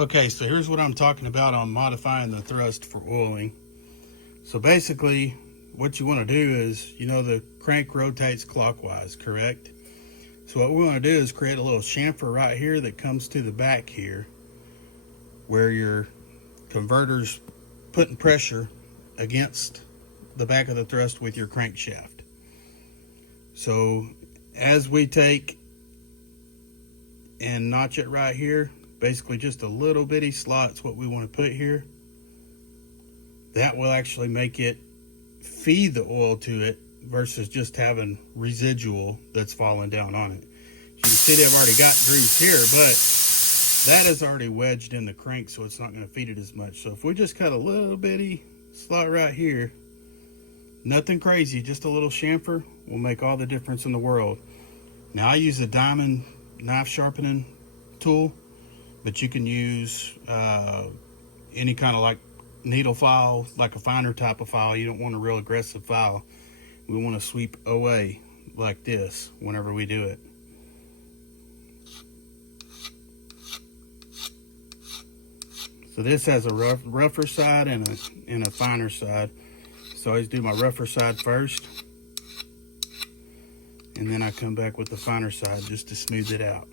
Okay, so here's what I'm talking about on modifying the thrust for oiling. So basically, what you want to do is, the crank rotates clockwise, correct? So what we want to do is create a little chamfer right here that comes to the back here, where your converter's putting pressure against the back of the thrust with your crankshaft. So as we take and notch it right here, basically just a little bitty slot's what we want to put here. That will actually make it feed the oil to it versus just having residual that's falling down on it. You can see they've already got grooves here, but that is already wedged in the crank, so it's not going to feed it as much. So if we just cut a little bitty slot right here, nothing crazy, just a little chamfer, will make all the difference in the world. Now I use a diamond knife sharpening tool, but you can use any kind of like needle file, like a finer type of file. You don't want a real aggressive file. We want to sweep away like this whenever we do it. So this has a rougher side and a finer side. So I always do my rougher side first, and then I come back with the finer side just to smooth it out.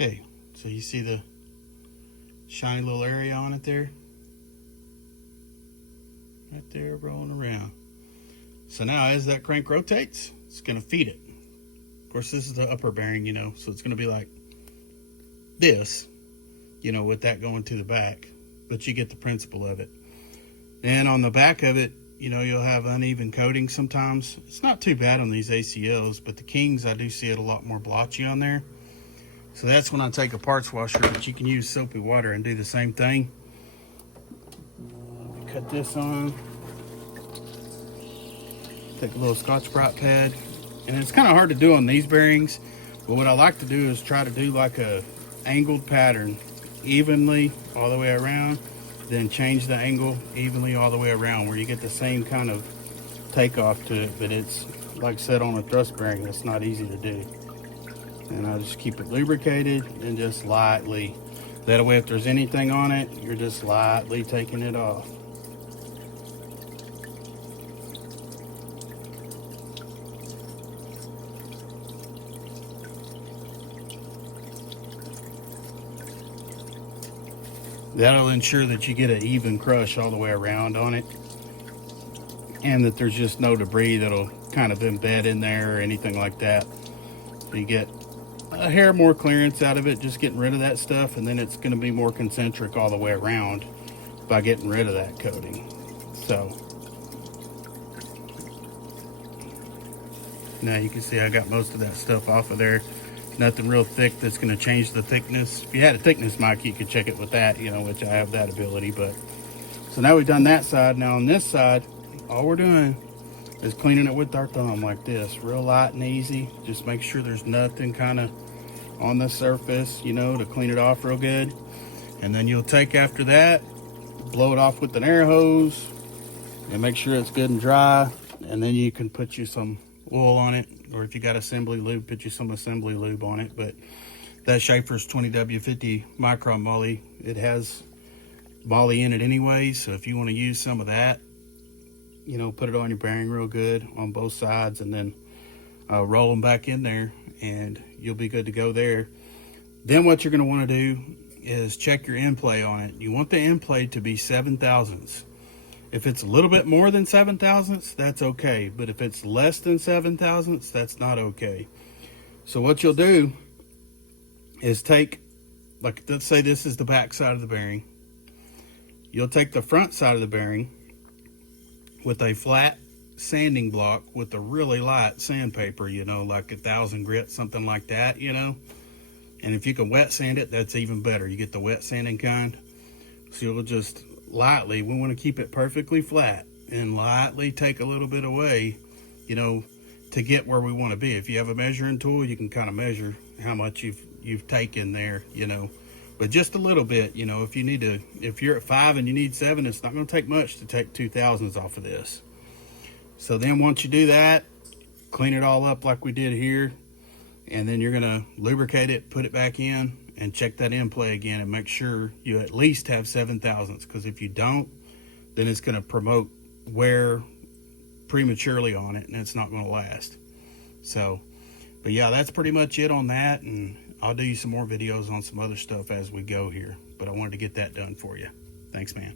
Okay, so you see the shiny little area on it there? Right there, rolling around. So now as that crank rotates, it's going to feed it. Of course, this is the upper bearing, so it's going to be like this, with that going to the back. But you get the principle of it. And on the back of it, you'll have uneven coating sometimes. It's not too bad on these ACLs, but the Kings, I do see it a lot more blotchy on there. So that's when I take a parts washer, but you can use soapy water and do the same thing. Cut this on. Take a little Scotch-Brite pad. And it's kind of hard to do on these bearings, but what I like to do is try to do like a angled pattern evenly all the way around, then change the angle evenly all the way around where you get the same kind of takeoff to it, but it's, like I said, on a thrust bearing, it's not easy to do. And I just keep it lubricated and just lightly. That way, if there's anything on it, you're just lightly taking it off. That'll ensure that you get an even crush all the way around on it, and that there's just no debris that'll kind of embed in there or anything like that. So you get a hair more clearance out of it, just getting rid of that stuff, and then it's going to be more concentric all the way around by getting rid of that coating. So now you can see I got most of that stuff off of there. Nothing real thick that's going to change the thickness. If you had a thickness mic, you could check it with that, which I have that ability. But so now we've done that side. Now on this side, all we're doing is cleaning it with our thumb like this, real light and easy. Just make sure there's nothing kind of on the surface, to clean it off real good. And then you'll take after that, blow it off with an air hose, and make sure it's good and dry. And then you can put you some oil on it, or if you got assembly lube, put you some assembly lube on it. But that Schaefer's 20W50 micron moly, it has moly in it anyway, so if you want to use some of that, put it on your bearing real good on both sides, and then roll them back in there, and you'll be good to go there. Then what you're going to want to do is check your end play on it. You want the end play to be 7 thousandths. If it's a little bit more than 7 thousandths, that's okay. But if it's less than 7 thousandths, that's not okay. So what you'll do is take, like, let's say this is the back side of the bearing. You'll take the front side of the bearing with a flat sanding block with a really light sandpaper, like 1,000 grit, something like that, And if you can wet sand it, that's even better. You get the wet sanding kind. So you'll just lightly, we want to keep it perfectly flat, and lightly take a little bit away, till to get where we want to be. If you have a measuring tool, you can kind of measure how much you've taken there, you know, but just a little bit. You know, if you need to, if you're at 5 and you need 7, it's not going to take much to take 2/1000 off of this. So then once you do that, clean it all up like we did here, and then you're going to lubricate it, put it back in, and check that in play again and make sure you at least have 7/1000, because if you don't, then it's going to promote wear prematurely on it, and it's not going to last. So, but yeah, that's pretty much it on that, and I'll do you some more videos on some other stuff as we go here, but I wanted to get that done for you. Thanks, man.